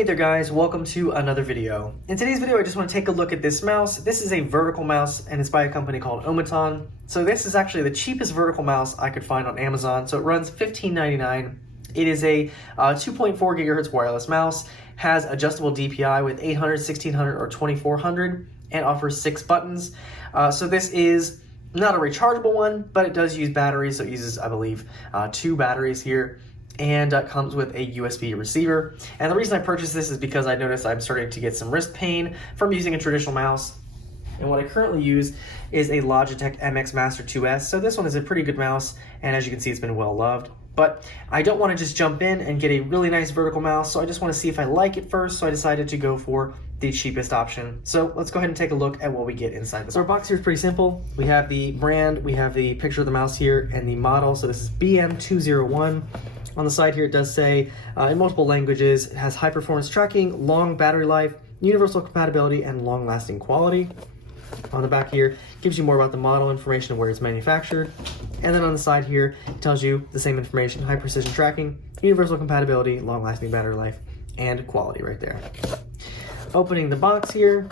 Hey there guys, welcome to another video. In today's video I just want to take a look at this mouse. This is a vertical mouse and it's by a company called Omaton. So this is actually the cheapest vertical mouse I could find on Amazon. So it runs $15.99. It is a 2.4 gigahertz wireless mouse, has adjustable DPI with 800, 1600, or 2400, and offers 6 buttons. So this is not a rechargeable one, but it does use batteries. So it uses, I believe, 2 batteries here. And comes with a USB receiver. And the reason I purchased this is because I noticed I'm starting to get some wrist pain from using a traditional mouse. And what I currently use is a Logitech MX Master 2S. So this one is a pretty good mouse, and as you can see, it's been well loved. But I don't want to just jump in and get a really nice vertical mouse, so I just want to see if I like it first, so I decided to go for the cheapest option. So let's go ahead and take a look at what we get inside this. So our box here is pretty simple. We have the brand, we have the picture of the mouse here, and the model. So this is BM201. On the side here it does say, in multiple languages, it has high performance tracking, long battery life, universal compatibility, and long lasting quality. On the back here, it gives you more about the model information and where it's manufactured. And then on the side here, it tells you the same information, high precision tracking, universal compatibility, long lasting battery life, and quality right there. Opening the box here,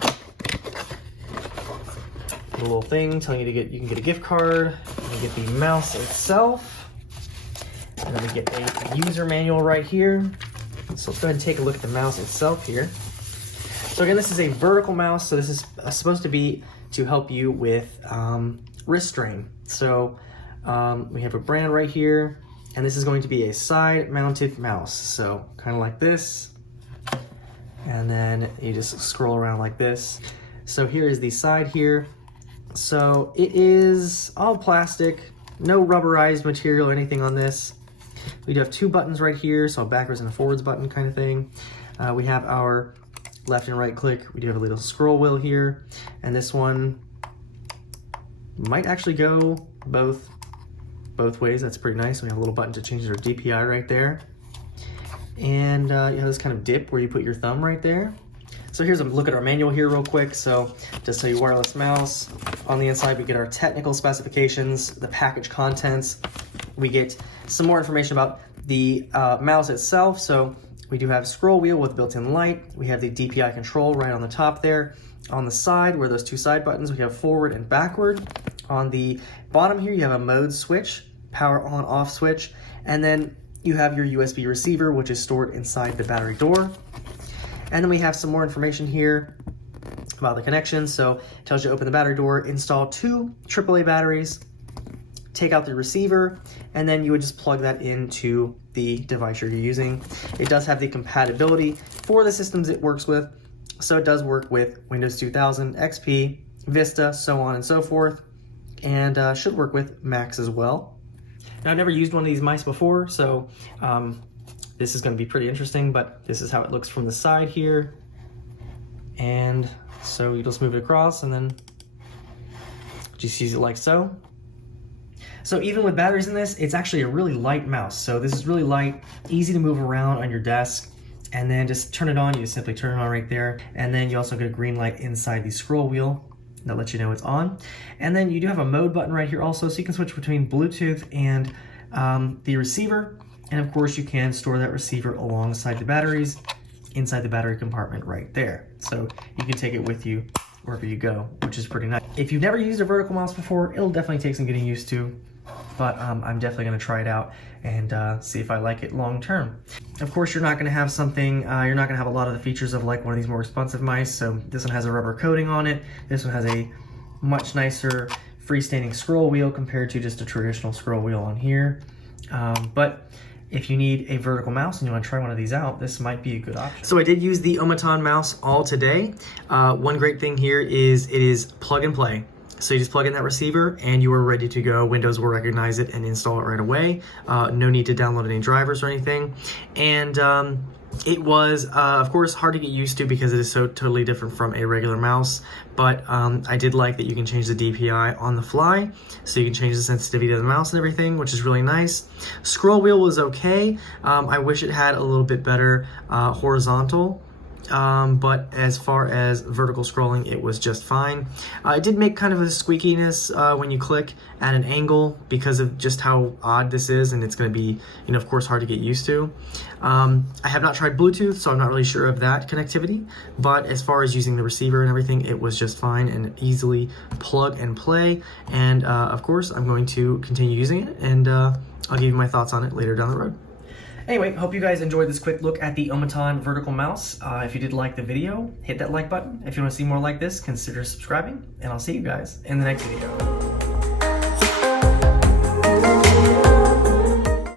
a little thing telling you you can get a gift card, you get the mouse itself. And then we get a user manual right here. So let's go ahead and take a look at the mouse itself here. So again, this is a vertical mouse. So this is supposed to be to help you with wrist strain. So we have a brand right here, and this is going to be a side mounted mouse. So kind of like this. And then you just scroll around like this. So here is the side here. So it is all plastic, no rubberized material or anything on this. We do have 2 buttons right here, so a backwards and a forwards button kind of thing. We have our left and right click. We do have a little scroll wheel here, and this one might actually go both ways. That's pretty nice. We have a little button to change our DPI right there. And you have this kind of dip where you put your thumb right there. So here's a look at our manual here real quick. So just so you wireless mouse. On the inside we get our technical specifications, the package contents. We get some more information about the mouse itself. So we do have scroll wheel with built-in light. We have the DPI control right on the top there. On the side, where those 2 side buttons, we have forward and backward. On the bottom here, you have a mode switch, power on off switch, and then you have your USB receiver, which is stored inside the battery door. And then we have some more information here about the connection. So it tells you to open the battery door, install 2 AAA batteries, take out the receiver, and then you would just plug that into the device you're using. It does have the compatibility for the systems it works with. So it does work with Windows 2000, XP, Vista, so on and so forth, and should work with Macs as well. Now, I've never used one of these mice before, so this is going to be pretty interesting, but this is how it looks from the side here. And so you just move it across and then just use it like so. So even with batteries in this, it's actually a really light mouse. So this is really light, easy to move around on your desk, and then just turn it on. You just simply turn it on right there. And then you also get a green light inside the scroll wheel that lets you know it's on. And then you do have a mode button right here also, so you can switch between Bluetooth and the receiver. And of course you can store that receiver alongside the batteries inside the battery compartment right there. So you can take it with you wherever you go, which is pretty nice. If you've never used a vertical mouse before, it'll definitely take some getting used to, but I'm definitely gonna try it out and see if I like it long term. Of course, you're not gonna have something, you're not gonna have a lot of the features of like one of these more expensive mice. So this one has a rubber coating on it. This one has a much nicer freestanding scroll wheel compared to just a traditional scroll wheel on here. But if you need a vertical mouse and you want to try one of these out, this might be a good option. So I did use the Omaton mouse all today. One great thing here is it is plug and play. So you just plug in that receiver and you are ready to go. Windows will recognize it and install it right away. No need to download any drivers or anything. And it was, of course, hard to get used to because it is so totally different from a regular mouse, but I did like that you can change the DPI on the fly, so you can change the sensitivity of the mouse and everything, which is really nice. Scroll wheel was okay. I wish it had a little bit better horizontal but as far as vertical scrolling, it was just fine. It did make kind of a squeakiness when you click at an angle because of just how odd this is, and it's going to be, of course, hard to get used to. I have not tried Bluetooth, so I'm not really sure of that connectivity, but as far as using the receiver and everything, it was just fine and easily plug and play. And of course, I'm going to continue using it, and I'll give you my thoughts on it later down the road. Anyway, hope you guys enjoyed this quick look at the Omaton vertical mouse. If you did like the video, hit that like button. If you want to see more like this, consider subscribing, and I'll see you guys in the next video.